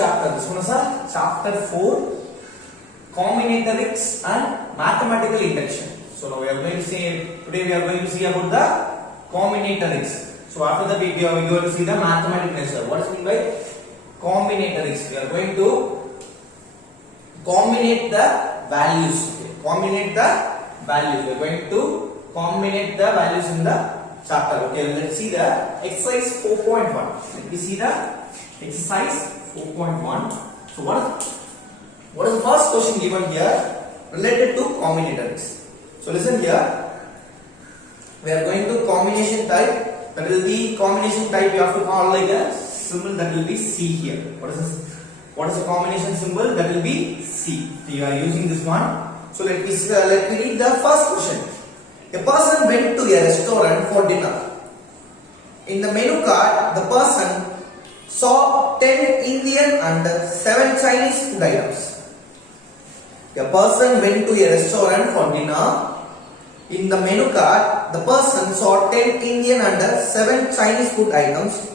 chapter. This one is a chapter 4, combinatorics and mathematical induction. So now we are going to see, today we are going to see about the combinatorics. So after that we are going to see the mathematical method. What is meant by combinatorics? We are going to combinate the values. Okay. Combinate the values. We are going to combinate the values in the chapter. Okay, let's see the exercise 4.1. Let me see the exercise 4.1. So what is the first question given here related to combinatorics? So listen here. We are going to combination type. That will be combination type. You have to call like a symbol that will be C here. What is this? What is the combination symbol? That will be C. You are using this one. So let me read the first question. A person went to a restaurant for dinner. In the menu card, the person saw 10 Indian and 7 Chinese food items. A person went to a restaurant for dinner. In the menu card, the person saw 10 Indian and 7 Chinese food items.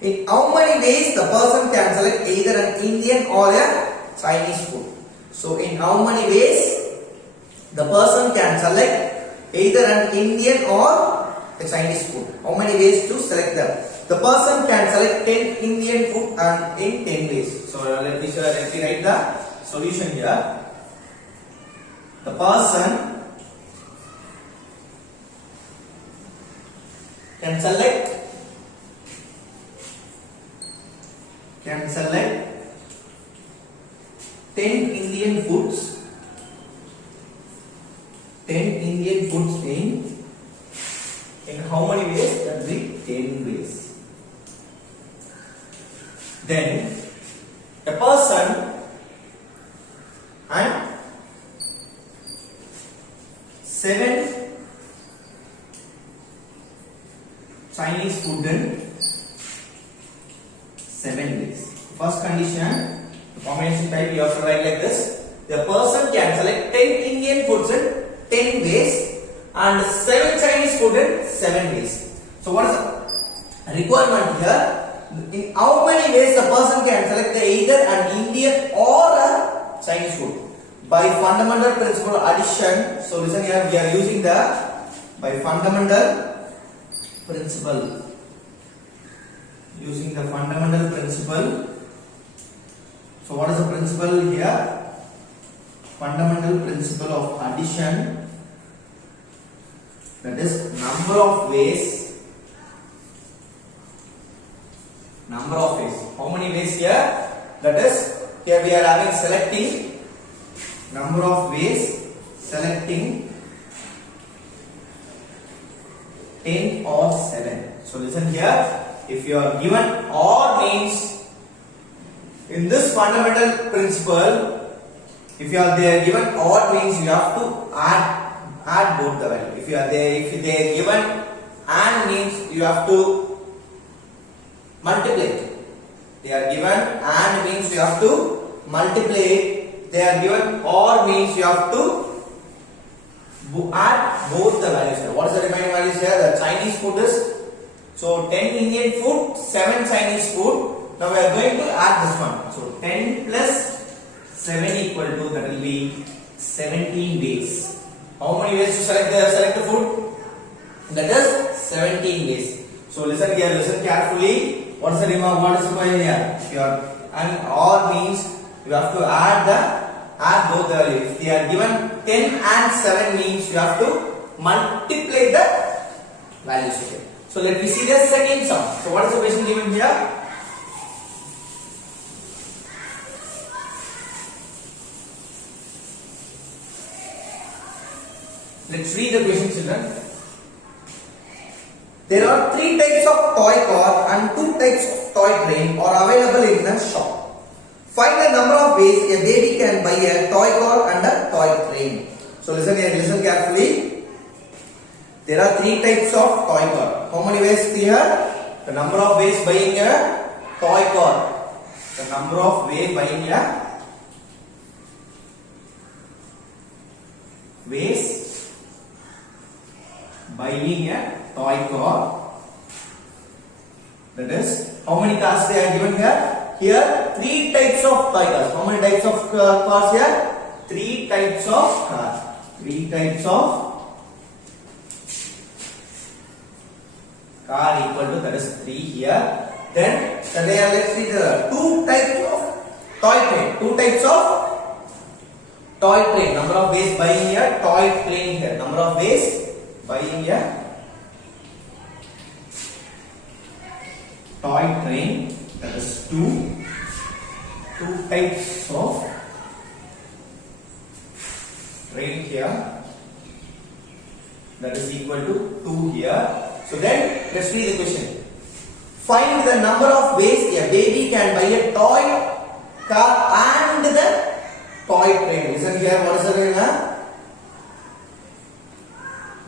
In how many ways the person can select either an Indian or a Chinese food? So in how many ways the person can select either an Indian or a Chinese food? How many ways to select them? The person can select 10 Indian food and in 10 ways. So let me write the solution here. The person can select 10 Indian foods. 10 Indian foods in how many ways? That will be 10 ways. Then a person and 7 Chinese food in 7 ways. First condition, the combination type you have to write like this. The person can select 10 Indian foods in 10 ways and 7 Chinese food in 7 ways. So what is the requirement here? In how many ways the person can select either an Indian or a Chinese food? By fundamental principle addition. So listen here, we are using the by fundamental principle. Using the fundamental principle. So what is the principle here? Fundamental principle of addition. That is number of ways. Number of ways. How many ways here? That is, here we are having selecting number of ways, selecting 10 or 7. So listen here. If you are given or means in this fundamental principle, if they are given or means you have to add both the value. If they are given and means you have to multiply. They are given and means you have to multiply. They are given or means you have to add both the values. What is the remaining values here? The Chinese food is, so 10 Indian food, 7 Chinese food. Now we are going to add this one. So 10 plus 7 equal to, that will be 17 ways. How many ways to select the food? That is 17 ways. So listen here, listen carefully. What is the remark? What is the point here? And or means you have to add both the values. If they are given 10 and 7 means you have to multiply the values here. So let me see the second sum. So what is the question given here? Let's read the question, children. There are 3 types of toy car and 2 types of toy train are available in the shop. Find the number of ways a baby can buy a toy car and a toy train. So listen here, listen carefully. There are 3 types of toy car. How many ways here? The number of ways buying a toy car. The number of ways buying a toy car. That is, how many cars they are given here? here three types of toy cars. How many types of cars here? Three types of cars. Three types of car equal to, that is 3 here. Then let's see the two types of toy train. Two types of toy train. Number of ways buying here. Toy train here. Number of ways buying here. Toy train, that is two types of train here, that is equal to 2 here. So then let's read the question. Find the number of ways a baby can buy a toy car and the toy train. Listen here, what is the name?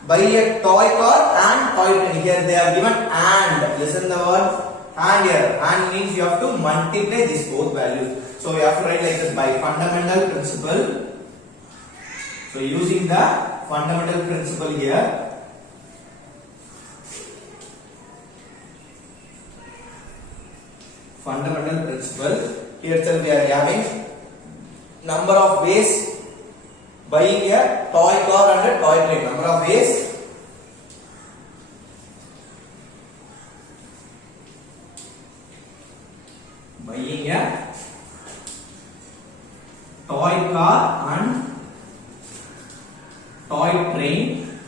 Buy a toy car and toy train. Here they are given and. Listen the word and here. And means you have to multiply these both values. So you have to write like this, by fundamental principle. So using the fundamental principle here. Fundamental principle. Here itself we are having number of ways buying a toy car and a toy train. Number of ways. Buying a toy car and toy train.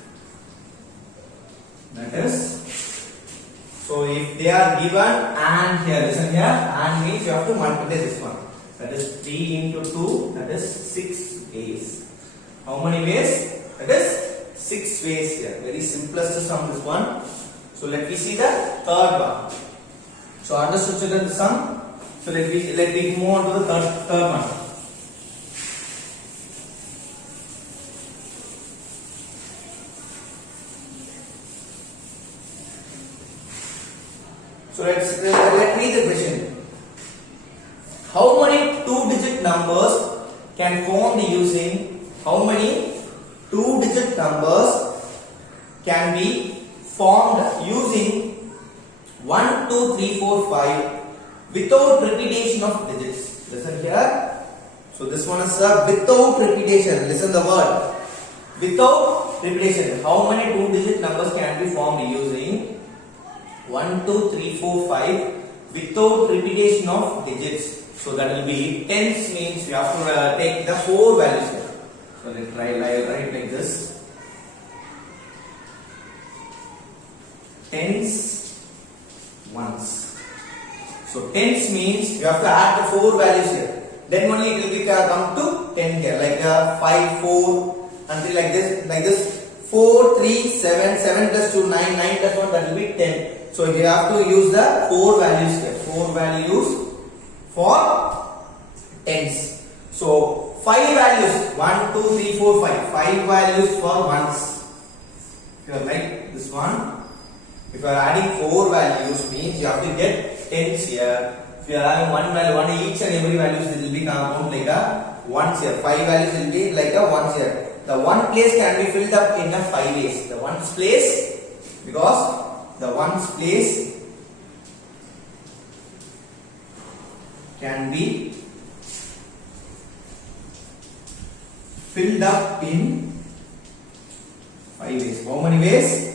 That is, so if they are given and here, listen here, and means you have to multiply this one. That is 3 into 2, that is 6 ways. How many ways? That is 6 ways here. Very simplest sum this one. So let me see the third one. So understood children the sum. So let me move on to the third one. So let's read the question. How many 2-digit numbers can form using? How many 2-digit numbers can be formed using 1, 2, 3, 4, 5 without repetition of digits? Listen here. So this one is without repetition. Listen the word. Without repetition. How many 2-digit numbers can be formed using 1, 2, 3, 4, 5 without repetition of digits? So that will be tens, means you have to take the 4 values here. So let's write like this. Tens, ones. So tens means you have to add the 4 values here. Then only it will be come to 10 here. Like 5, 4 until like this. 4, 3, 7, 7 plus 2, 9, 9 plus 1, that will be 10. So you have to use the 4 values here. 4 values for tens. So 5 values. 1, 2, 3, 4, 5. 5 values for ones. If you are like this one. If you are adding 4 values, means you have to get tens here. If you are having one value, one each and every values, it will be count like a ones here. 5 values will be like a ones here. The one place can be filled up in a 5 ways. The ones place, because the ones place can be filled up in 5 ways. How many ways?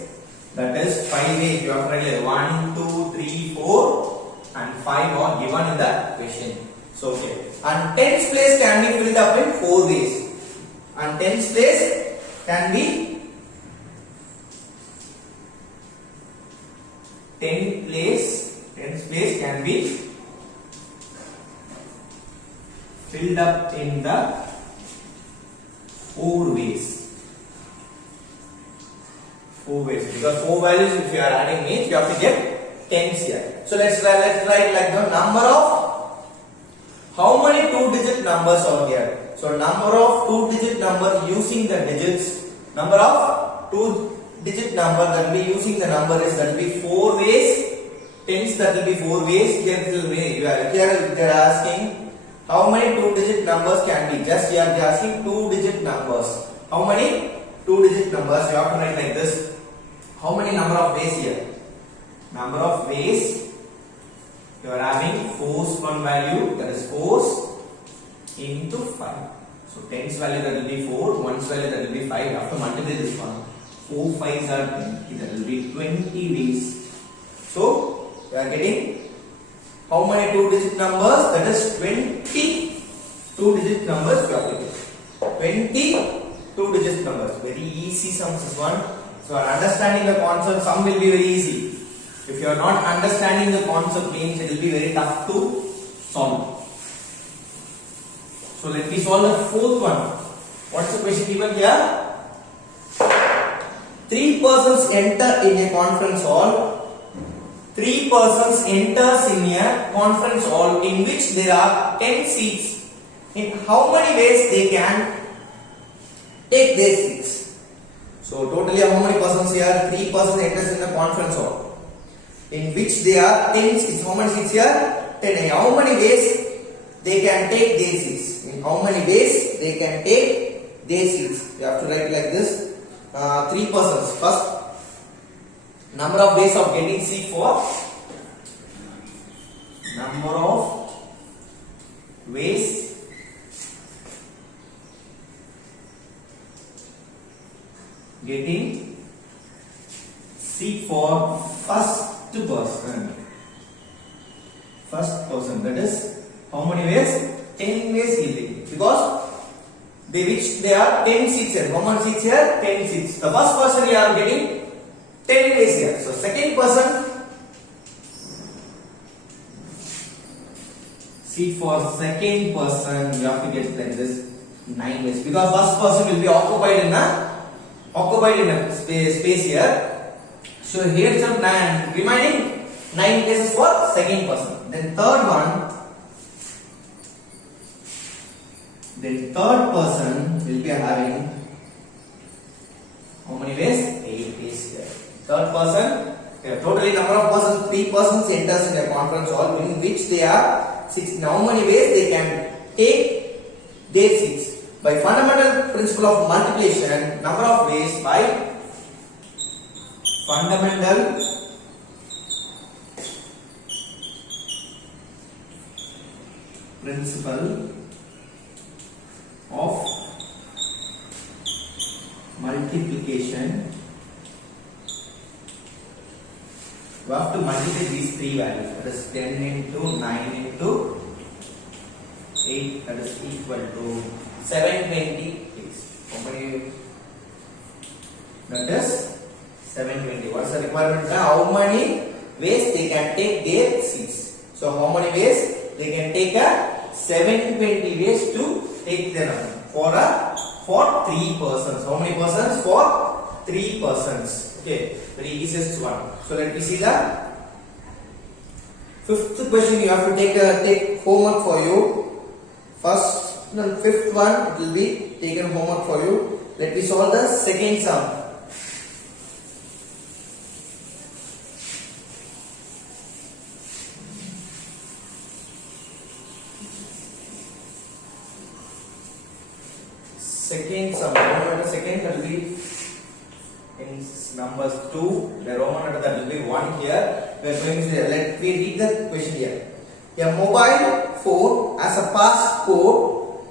That is 5 ways. You have to write here 1, 2, 3, 4 and 5 are given in the question. So okay. And tens place can be filled up in 4 ways. And tens place can be tens place can be filled up in the 4 ways. 4 ways, because 4 values if you are adding means you have to get tens here. So let's write like the number of how many 2-digit numbers are here. So number of 2-digit number using the digits. Number of 2-digit number that will be using the number is, that will be 4 ways. Tens, that will be 4 ways. Here they are asking how many 2-digit numbers can be. Just here they are asking 2-digit numbers. How many 2-digit numbers? You have to write like this. How many number of ways here? Number of ways you are having 4's one value, that is 4's into 5. So 10's value that will be 4, 1's value that will be 5. After multiply this one, 4 5's are 20, that will be 20 ways. So we are getting how many 2-digit numbers? That is 20 2-digit numbers we have to get. 20 2-digit numbers. Very easy sums this one. So understanding the concept, sum will be very easy. If you are not understanding the concept means it will be very tough to solve. So let me solve the fourth one. What's the question given here? 3 persons enter in a conference hall. 3 persons enters in a conference hall in which there are 10 seats. In how many ways they can take their seats? So totally how many persons here? 3 persons enters in the conference hall in which there are 10 seats. How many seats here? 10. In how many ways they can take their seats? In how many ways they can take their seats? You have to write like this. 3 persons. First, number of ways of getting seat for. Number of ways getting seat for first person. First person. That is how many ways? 10 ways easily. Because there are 10 seats here. How many seats here? 10 seats. The first person you are getting 10 ways here. So second person, seat for second person you have to get like this 9 ways. Because first person will be occupied in a space here. So here some 9 remaining 9 places for second person. Then third person will be having how many ways? 8 ways here. Third person, totally number of persons, 3 persons enters in a conference hall in which they are 6. How many ways they can take their seats? By fundamental principle of multiplication, number of ways by fundamental principle of multiplication, you have to multiply these 3 values, that is 10 into 9 into 8, that is equal to 720. How many? That is 720. What is the requirement? How many ways they can take their seats? So how many ways they can take? 720 ways to take their number for 3 persons. How many persons? For 3 persons. Okay, very easiest one. So let me see the fifth question. You have to take homework for you. First, the fifth one it will be taken homework for you. Let me solve the second sum. Second sum, Roman letter second, that will be in numbers 2, the Roman letter that will be 1 here. We are going to let me read the question here. A mobile phone has a passcode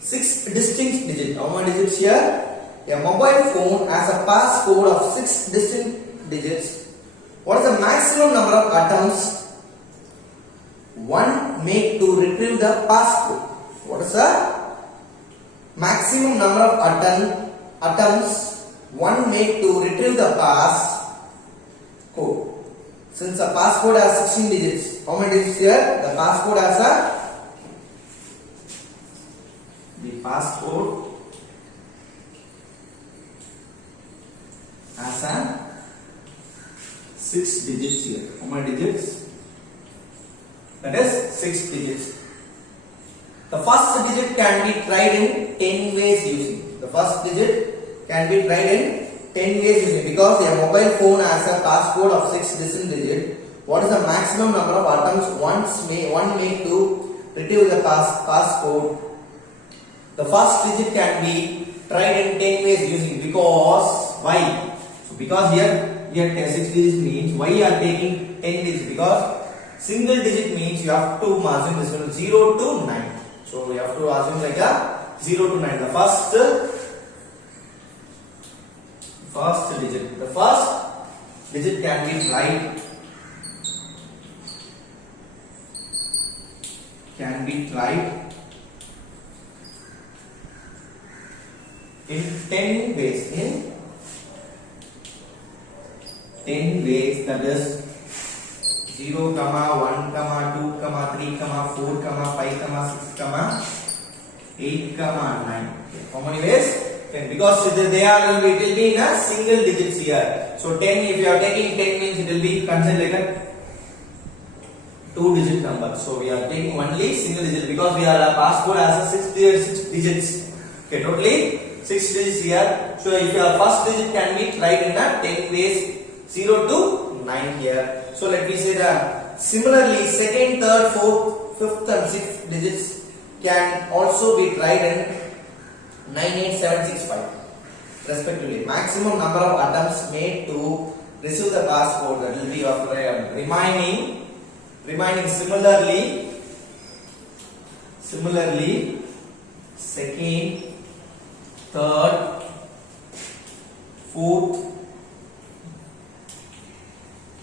6 distinct digits. How many digits here? A mobile phone has a passcode of 6 distinct digits. What is the maximum number of attempts one make to retrieve the passcode? What is the maximum number of attempts one make to retrieve the passcode? Since the passcode has 16 digits, how many digits here? The passcode has a 6 digits here. How many digits? That is 6 digits. The first digit can be tried in 10 ways using. The first digit can be tried in 10 ways using, because a mobile phone has a passcode of 6 distinct digits. What is the maximum number of attempts one make to retrieve the passcode? The first digit can be tried in 10 ways using, because why? So because here 6 digits means why you are taking 10 digits, because Single digit means you have to assume this one 0 to 9. So we have to assume like a 0 to 9. The first digit. The first digit can be tried. In 10 ways. In 10 ways, that is 0, 1, 2, 3, 4, 5, 6, 8, 9. How many ways? 10. Because they are, it will be in a single digits here. So 10, if you are taking 10 means it will be considered like a 2-digit number. So we are taking only single digit because we are a passcode as a 6 digits. Okay, totally 6 digits here. So if your first digit can be tried in a 10 ways, 0 to 9 here. So let me say that similarly second, third, fourth, fifth and sixth digits can also be tried in 9, 8, 7, 6, 5 respectively. Maximum number of attempts made to receive the passcode, that will be of remaining similarly second, third, fourth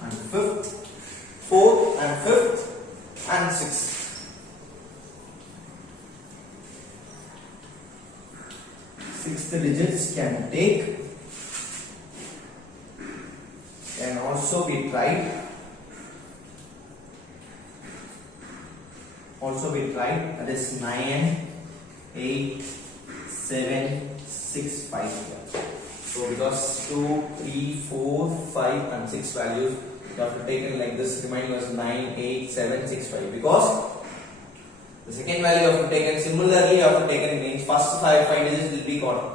and fifth, fourth and fifth and sixth. Sixth digits can also be tried. That is 9, 8, 7, 6, 5 here. So because 2, 3, 4, 5 and 6 values you have to taken like this, remaining was 9, 8, 7, 6, 5. Because the second value you have to taken similarly, you have to taken means first 5 digits will be gone.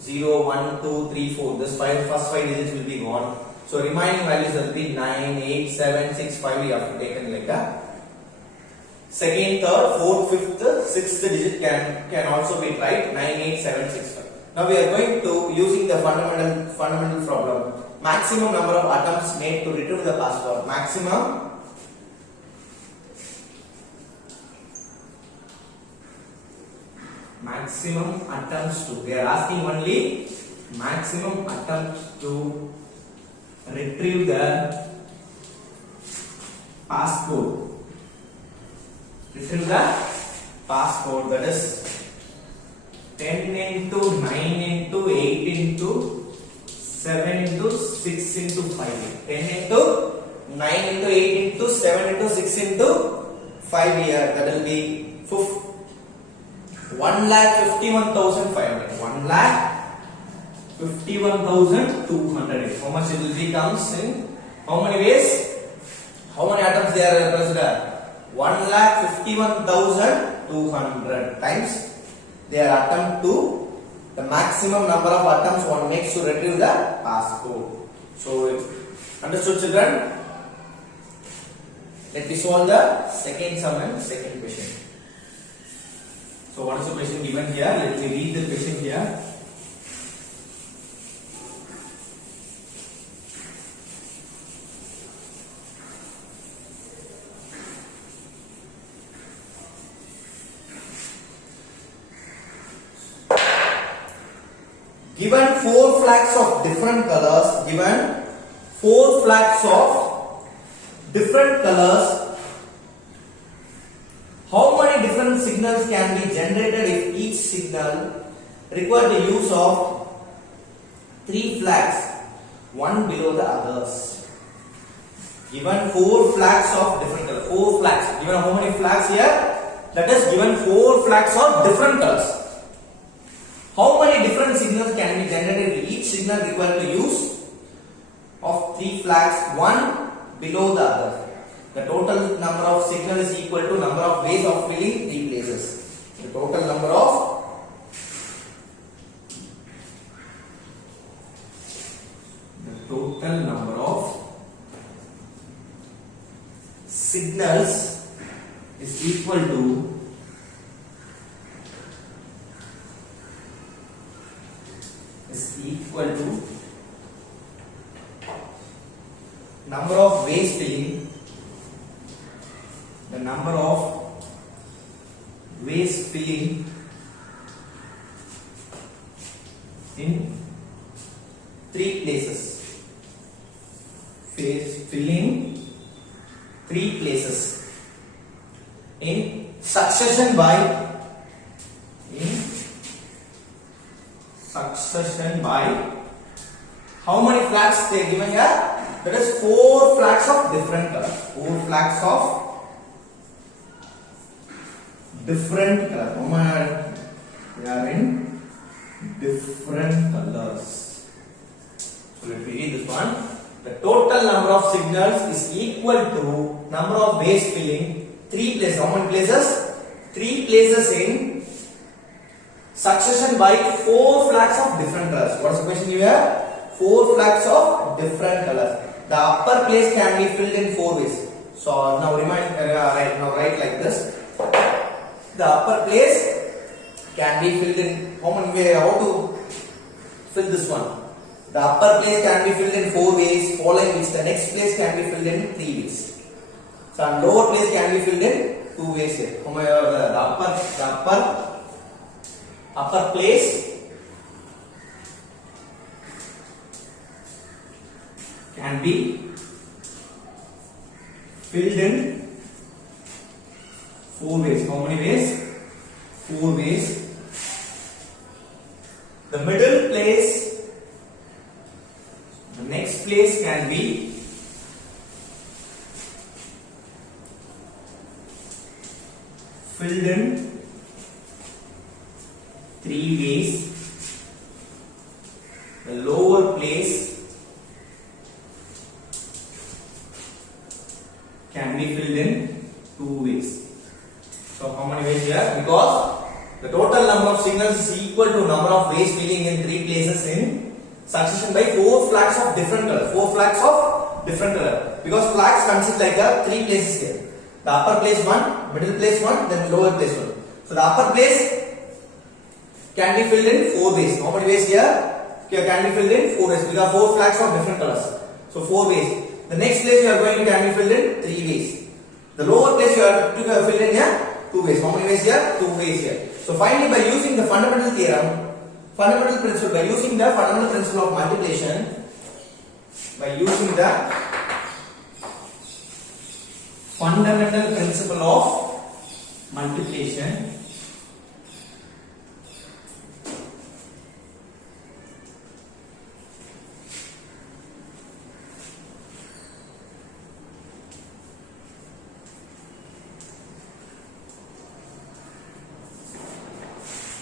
0, 1, 2, 3, 4. This first 5 digits will be gone. So remaining values will be 9, 8, 7, 6, 5. You have to taken like that. Second, third, fourth, fifth, sixth digit can also be tried. 9, 8, 7, 6, 5. Now we are going to using the fundamental problem. Maximum number of attempts made to retrieve the password. Maximum attempts to. We are asking only maximum attempts to retrieve the passcode. That is 10 into 9 into 8 into 7 into 6 into 5. 10 into 9 into 8 into 7 into 6 into 5 here. That will be 1,51,500. 1,51,200. How much it will be comes in? How many ways? How many attempts they are present? 1,51,200 times their attempt to the maximum number of attempts one makes to retrieve the passcode. So understood, children? Let me solve the second sum and second question. So what is the question given here? Let me read the question here. Given 4 flags of different colors, how many different signals can be generated if each signal require the use of 3 flags, one below the others? Given 4 flags of different colors, 4 flags. Given how many flags here? That is given 4 flags of different colors. How many different signals can be generated? Each signal requires the use of 3 flags, one below the other. The total number of signals is equal to number of ways of filling 3 places. The total number of signals is equal to number of ways filling number of ways filling in 3 places. Filling 3 places in succession by how many flags they are given here? That is 4 flags of different color. 4 flags of different color. They are in different colors. So let me read this one. The total number of signals is equal to number of ways filling 3 places. How many places? 3 places in succession by 4 flags of different colors. What is the question here? 4 flags of different colors. The upper place can be filled in 4 ways. So now write like this. The upper place can be filled in how many ways? How to fill this one? The upper place can be filled in 4 ways, following which the next place can be filled in 3 ways. So and lower place can be filled in 2 ways here. The upper place can be filled in 4 ways. How many ways? 4 ways. The middle place, the next place can be filled in 3 ways. The lower place can be filled in 2 ways. So how many ways here? Because the total number of signals is equal to number of ways filling in 3 places in succession by 4 flags of different color. 4 flags of different color. Because flags consist like 3 places here. The upper place 1, middle place 1, then lower place 1. So the upper place can be filled in 4 ways. How many ways here? Can be filled in 4 ways. We have 4 flags of different colors. So 4 ways. The next place you are going to can be filled in 3 ways. The lower place you are to fill in here 2 ways. How many ways here? 2 ways here. So finally, by using the fundamental theorem, fundamental principle of multiplication, by using the fundamental principle of multiplication,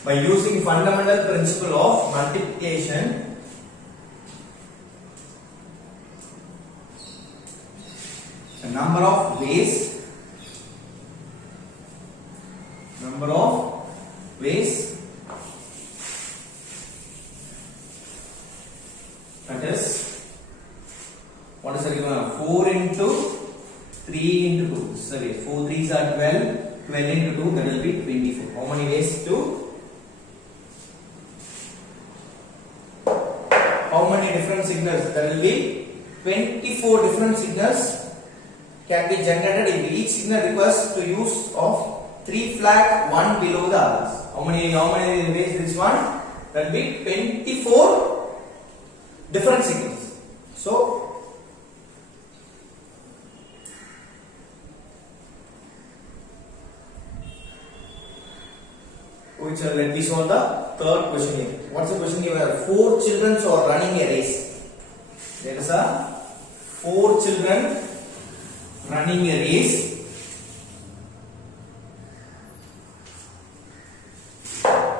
by using fundamental principle of multiplication, the number of ways that is, what is the given? 4 into 3 into 2. Sorry, 4 3s are 12. 12 into 2, that will be 24. How many ways to? How many different signals? There will be 24 different signals can be generated if each signal requires to use of 3 flag, 1 below the others. How many ways this one? That will be 24 different signals. So let me solve the third question here. What's the question here? 4 children are running a race. There is a 4 children running a race.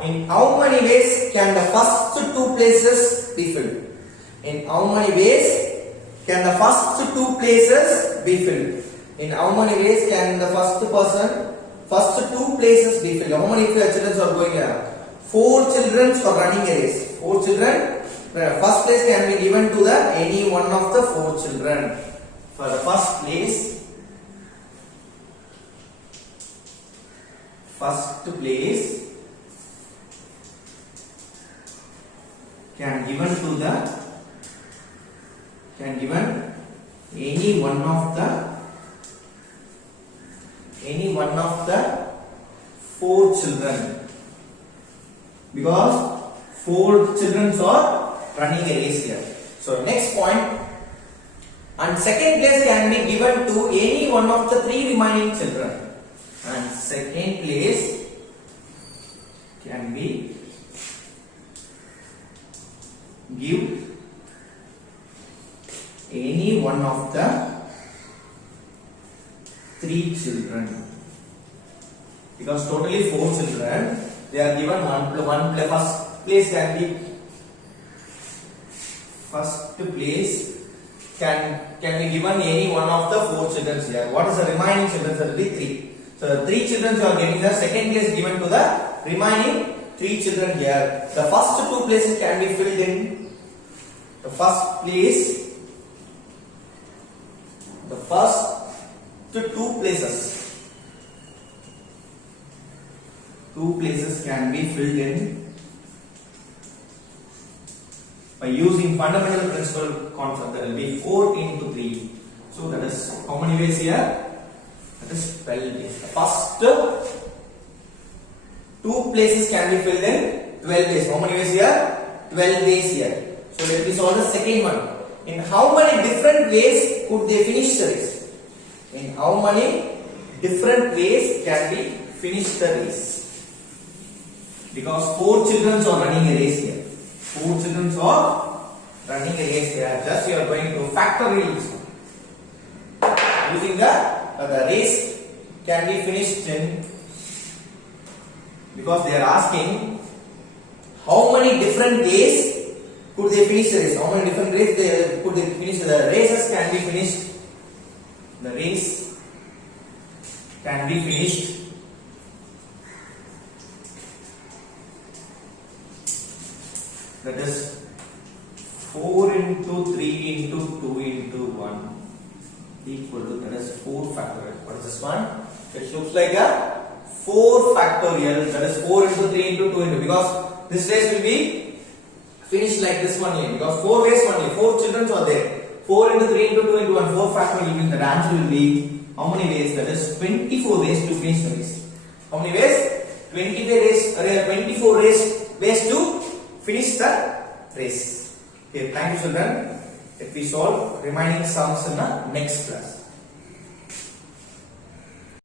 In how many ways can the first 2 places be filled? In how many ways can the first 2 places be filled? In how many ways can the first 2 places be filled? How many children are going here? 4 children are running a race. 4 children. First place can be given to the any one of the 4 children. For the first place can given any one of the 4 of the 4 children, because 4 children are running a race here. So next point, and second place can be given to any one of the 3 remaining children, and second place can be give any one of the 3 children, because totally 4 children, they are given one place. First place can be be given any one of the 4 children here. What is the remaining children? That will be 3. So the 3 children are getting the second place given to the remaining 3 children here. The first 2 places can be filled in. The first place, the first 2 places can be filled in by using fundamental principle concept. That will be 4 into 3. So that is how many ways here? That is 12 ways. The first 2 places can be filled in 12 ways. How many ways here? 12 ways here. So let me solve the second one. In how many different ways could they finish the race? In how many different ways can we finish the race? Because 4 children are running a race here. 4 children are running a race here. Just you are going to factorial this one. Using the race can be finished in, because they are asking how many different ways could they finish the race? How many different ways could they finish the races can be finished? The race can be finished that is 4 into 3 into 2 into 1 equal to, that is 4 factorial. What is this one? It looks like a 4 factorial, that is 4 into 3 into 2 into, because this race will be finished like this one here, because 4 ways only, 4 children are there. 4 into 3 into 2 into 1, 4 factorial means the answer will be how many ways? That is 24 ways to finish the race. How many ways? 24 ways to finish the race. Okay, thank you children. If we solve remaining sums in the next class.